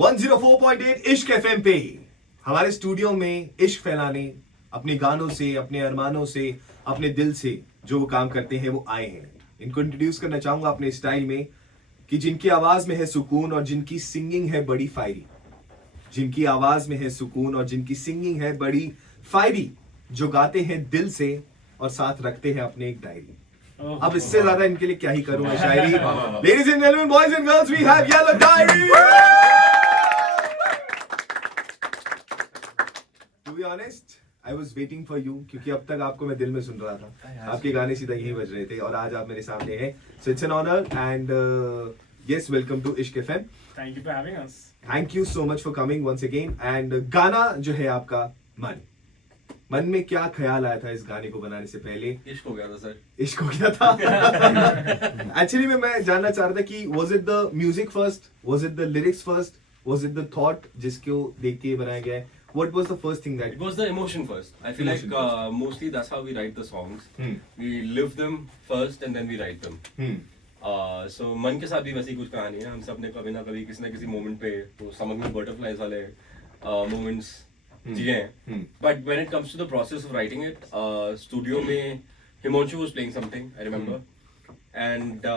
104.8 इश्क एफएम पे हमारे स्टूडियो में इश्क फैलाने, अपने गानों से, अपने अरमानों से, अपने दिल से जो वो काम करते हैं वो आए हैं। इनको इंट्रोड्यूस करना चाहूंगा अपने स्टाइल में कि जिनकी आवाज में है सुकून और जिनकी सिंगिंग है बड़ी फायरी, जिनकी आवाज में है सुकून और जिनकी सिंगिंग है बड़ी फायरी, जो गाते हैं दिल से और साथ रखते हैं अपने एक डायरी। अब इससे ज्यादा इनके लिए क्या ही करूं मैं शायरी। Ladies and gentleman, boys and girls, we have Yellow Diary. To be honest, I was waiting for you, क्योंकि अब तक आपको मैं दिल में सुन रहा था, आपके गाने सीधा यही बज रहे थे और आज आप मेरे सामने हैं। So it's an honour and yes, welcome to Ishq FM. Thank you for having us. Thank you so much for coming once again. And गाना जो है आपका मन में क्या ख्याल आया था इस गाने को बनाने से पहले? इश्क हो गया था सर। इश्क हो गया था। एक्चुअली मैं जानना चाह रहा था कि was it the music first, was it the lyrics first, was it the thought जिसको देख के बनाया गया है? What was the first thing that? It was the emotion first. I feel Emotion like mostly that's how we write the songs. We live them first and then we write them. So मन के साथ भी वैसी कुछ कहानी है। हम सब ने कभी ना कभी किसी ना किसी मोमेंट पे तो समझ में बटरफ्लाइज वाले मोमेंट्स जिए हैं। But when it comes to the process of writing it, studio में Himanshu was playing something, I remember, and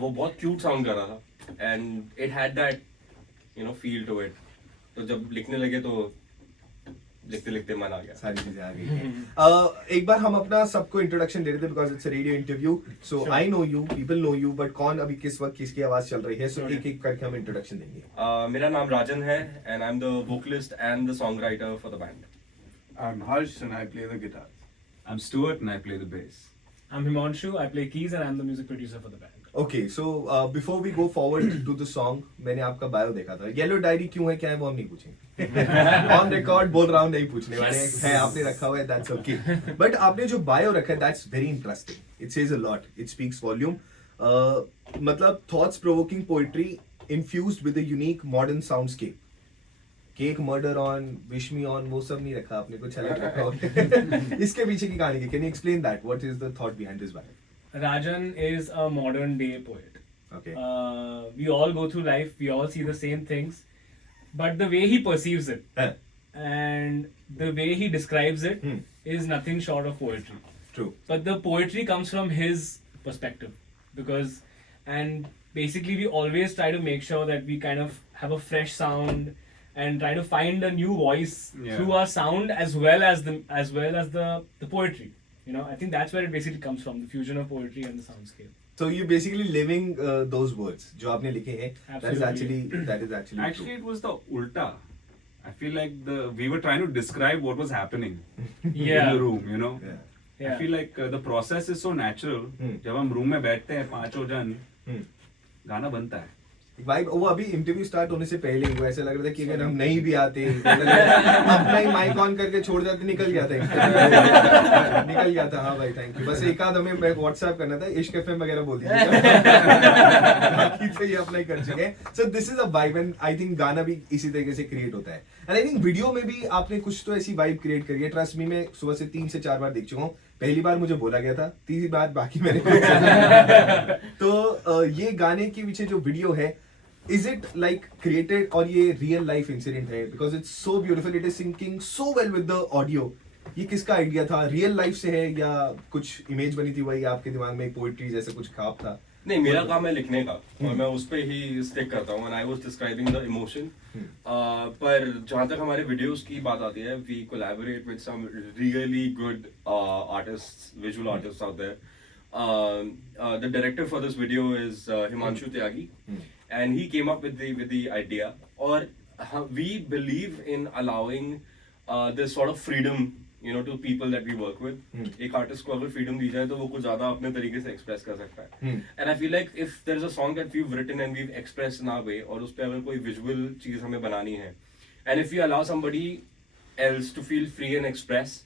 वो बहुत cute sound कर रहा था, and it had that, feel to it. तो जब लिखने लगे तो लिखते लिखते मन आ गया, सारी चीजें आ गई। एक बार हम अपना सबको इंट्रोडक्शन दे रहे थे because it's a radio interview, so I know you, people know you, but कौन अभी किस वक्त किसकी आवाज चल रही है, सो एक एक करके हम इंट्रोडक्शन देंगे। मेरा नाम राजन है and I'm the vocalist and the songwriter for the band. I'm Harsh and I play the guitar. I'm Stuart and I play the bass. I'm Himanshu. I play keys and I'm the music producer for the band. Okay, so before we go forward to the song, मैंने आपका bio देखा था। Yellow diary क्यों है, क्या है, वो हम नहीं पूछेंगे। ऑन रिकॉर्ड बोल रहा हूँ, नहीं पूछने वाले हैं। आपने रखा हुआ है, दैट्स ओके, बट आपने जो बायो रखा है that's very interesting. It says a lot, it speaks volume. मतलब thoughts provoking poetry infused with a unique modern soundscape. Cake murder on, wish me on, वो सब नहीं रखा आपने, कुछ अलग रखा होगा। इसके पीछे की कहानी, can you explain that? What is the thought behind this bio? Rajan is a modern day poet. Okay. We all go through life, we all see the same things, but the way he perceives it and the way he describes it is nothing short of poetry. True. But the poetry comes from his perspective and basically we always try to make sure that we kind of have a fresh sound and try to find a new voice through our sound as well as the poetry. I think that's where it basically comes from, the fusion of poetry and the soundscape. So you're basically living those words जो आपने लिखे हैं. That is actually Actually, it was the ulta. I feel like we were trying to describe what was happening in the room, Yeah. I feel like the process is so natural. जब हम room में बैठते हैं पांचों जन, गाना बनता है. वाइब वो अभी इंटरव्यू स्टार्ट होने से पहले ही वो ऐसा लग रहा था कि अगर हम नहीं भी आते अपना ही माइक ऑन करके छोड़ जाते, निकल गया था। निकल गया था। हाँ भाई, थैंक यू। बस एक आध हमें व्हाट्सएप करना था, इश्क एफएम वगैरह बोल दीजिए। बाकी तो ये अपना ही कर चुके हैं। So this is a vibe and I think गाना भी इसी तरीके से क्रिएट होता है। एंड आई थिंक वीडियो में भी आपने कुछ तो ऐसी वाइब क्रिएट करी है। ट्रस्ट मी, मैं सुबह से 3 से 4 बार देख चुका हूँ। पहली बार मुझे बोला गया था, तीसरी बार बाकी मैंने तो ये गाने के पीछे जो वीडियो है, is it like created और ये real life incident है? Because it's so beautiful, it is syncing so well with the audio. ये किसका आइडिया था? रियल लाइफ से है या कुछ इमेज बनी थी वही आपके दिमाग में, पोएट्री जैसा कुछ ख्वाब था? नहीं, मेरा काम है लिखने का और मैं उस पे ही स्टिक करता हूँ। and I was describing the emotion. पर जहाँ तक हमारे वीडियोस की बात आती है, we collaborate with some really good artists, visual artists out there. The director for this video is Himanshu Tyagi. And he came up with the idea, or we believe in allowing this sort of freedom, to people that we work with. एक artist को अगर freedom दी जाए तो वो कुछ ज़्यादा अपने तरीके से express कर सकता है. And I feel like if there is a song that we've written and we've expressed in our way, और उस पे अगर कोई visual चीज़ हमें बनानी है, and if we allow somebody else to feel free and express,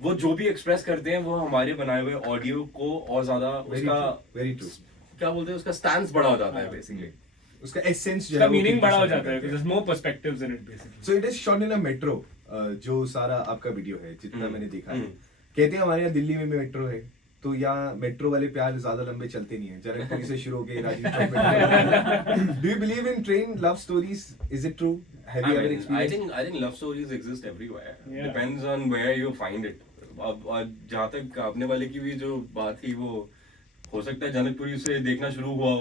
वो जो भी express करते हैं वो हमारे बनाए हुए audio को और ज़्यादा उसका very true. क्या बोलते हैं, उसका stance बड़ा हो जाता है basically. उसका एसेंस जो है, उसका मीनिंग बड़ा हो जाता है, there's more perspectives in it basically. So it is shot in a metro, जो सारा आपका वीडियो है जितना मैंने देखा है। कहते हैं हमारे यहाँ दिल्ली में भी मेट्रो है, तो यहाँ मेट्रो वाले प्यार ज्यादा लंबे चलते नहीं है, जनकपुरी से शुरू हो गए राजीव चौक पे। Do you believe in train love stories? Is it true? Have you ever experienced? I think love stories exist everywhere. Yeah. Depends on where you find it. अब जहाँ तक आपने वाले की भी जो बात थी वो हो सकता है जनकपुरी से देखना शुरू हुआ हो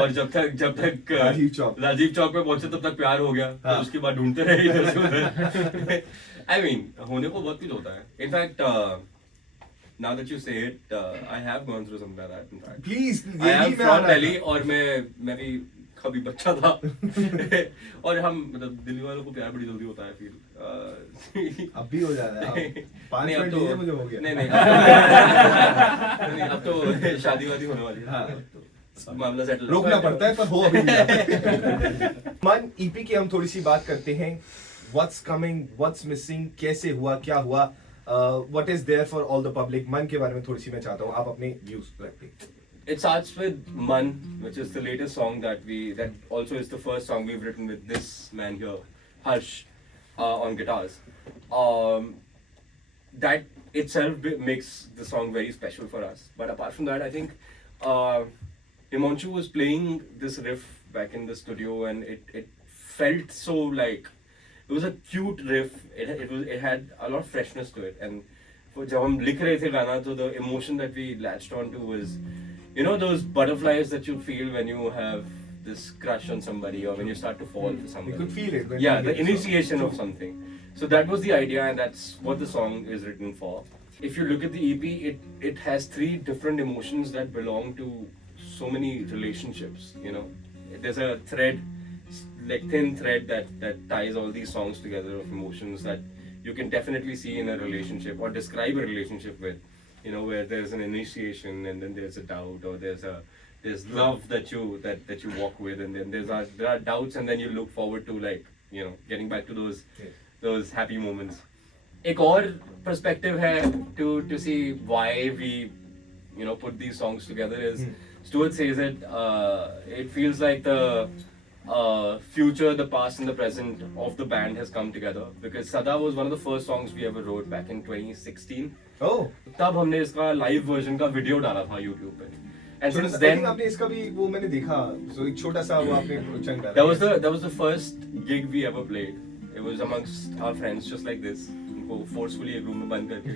और जब तक राजीव चौक पे पहुंचे तब तक प्यार हो गया, तो उसके बाद ढूंढते रहे इधर से उधर। I mean, होने को बहुत कुछ होता है। In fact, now that you say it, I have gone through something like that. In fact, Please, I am from Delhi और मैं भी कभी बच्चा था और हम मतलब दिल्ली वालों को प्यार बड़ी जल्दी होता है फील। अब भी हो जा रहा है। 5 मिनट दीजिए मुझे हो गया। नहीं अब तो शादी वादी होने वाली है। हाँ, तो मामला सेटल रोकना पड़ता है पर हो अभी नहीं। मन ईपी की हम थोड़ी सी बात करते हैं। What's coming? What's missing? कैसे हुआ? क्या हुआ? What is there for all the public? मन के बारे में थोड़ी सी मैं चाहता हूँ आप अपने views रखें। It starts with Man, which is the latest song that also is the first song we've written with this man here, Harsh, on guitars. That itself makes the song very special for us. But apart from that, I think Himanshu was playing this riff back in the studio, and it felt so like it was a cute riff. It had a lot of freshness to it, and जब हम लिख रहे थे गाना, तो the emotion that we latched onto was, you know, those butterflies that you feel when you have this crush on somebody or when you start to fall for somebody. You could feel it. Yeah, the initiation of something. So that was the idea, and that's what the song is written for. If you look at the EP, it has 3 different emotions that belong to so many relationships. You know, there's a thread, like thin thread that ties all these songs together of emotions that you can definitely see in a relationship or describe a relationship with. You know, where there's an initiation and then there's a doubt, or there's love that you walk with, and then there are doubts, and then you look forward to, like, you know, getting back to those happy moments. एक और perspective है to see why we, you know, put these songs together is Stuart says it feels like the future, the past and the present of the band has come together, because Sada was one of the first songs we ever wrote back in 2016. Oh. तब हमने इसका live version का video डाला था YouTube पे. And since I then, think आपने इसका भी वो मैंने देखा, so एक छोटा सा वो आपने चंग डाला. that was the first gig we ever played. It was amongst our friends, just like this. उनको forcefully एक room में बंद करके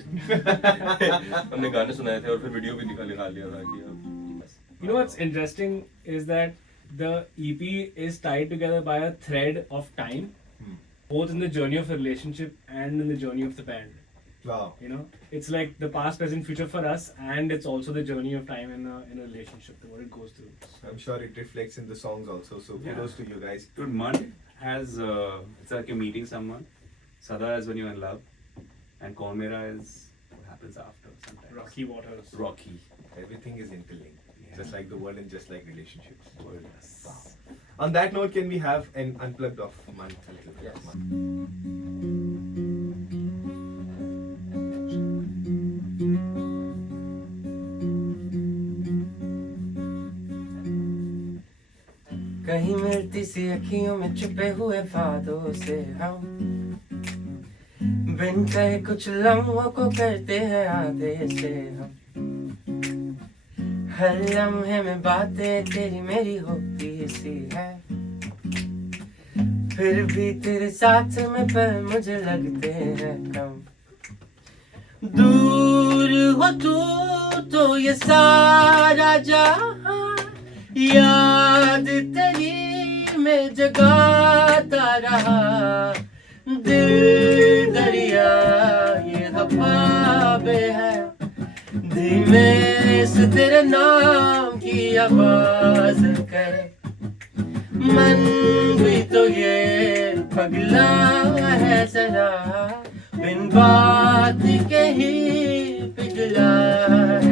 हमने गाने सुनाए थे और फिर video भी निकाल लिया था कि अब. You know what's interesting is that the EP is tied together by a thread of time, both in the journey of the relationship and in the journey of the band. Wow. You know, it's like the past, present, future for us, and it's also the journey of time in a relationship, what it goes through. I'm sure it reflects in the songs also. So kudos to you guys. Dude, Man has it's like you're meeting someone. Sada is when you're in love, and Cormera is what happens after sometimes. Rocky waters. Rocky. Everything is interlinked, Yeah. just like the world and just like relationships. Yes. Wow. On that note, can we have an unplugged of Man? A little bit of Man. कहीं मिलती सी अखियों में छुपे हुए वादों से हम बिन कहे कुछ लम्हों को करते हैं आधे से हम हर लम्हे में बातें तेरी मेरी होती सी है फिर भी तेरे साथ में पर मुझे लगते हैं कम दूर हो तू तो ये सारा जहां याद तेरी में जगाता रहा दिल दरिया ये हवाबे है धीमे से तेरे नाम की आवाज करे मन भी तो ये पगला है जरा बिन बात के ही पिघला है